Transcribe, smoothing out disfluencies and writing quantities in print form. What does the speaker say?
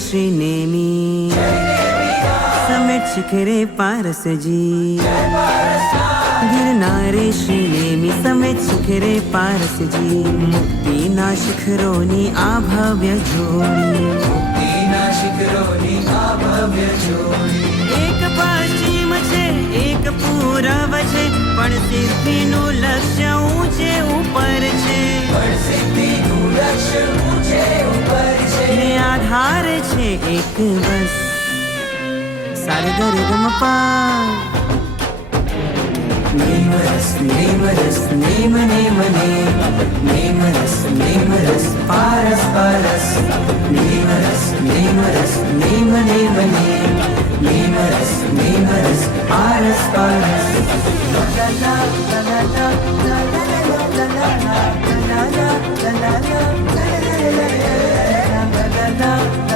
श्री नेमी समेट शिखरे पारसजी गिरनारे श्री नेमी समेट शिखरे पारसजी मुक्तीना शिखरोनी आभव्य जोड़ी एक पश्चिम छे एक पूरब छे पण सिद्धिનું લક્ષ્ય ઊંચે ઉપર છે ને આધાર છે એક બસ સારેગમપા નેમરસ નેમરસ નેમ નેમ નેમ નેમરસ નેમરસ પારસ પારસ નેમરસ નેમરસ નેમ નેમ નેમ નેમરસ નેમરસ પારસ પારસ la la la la la la la la la la la la la la la la la la la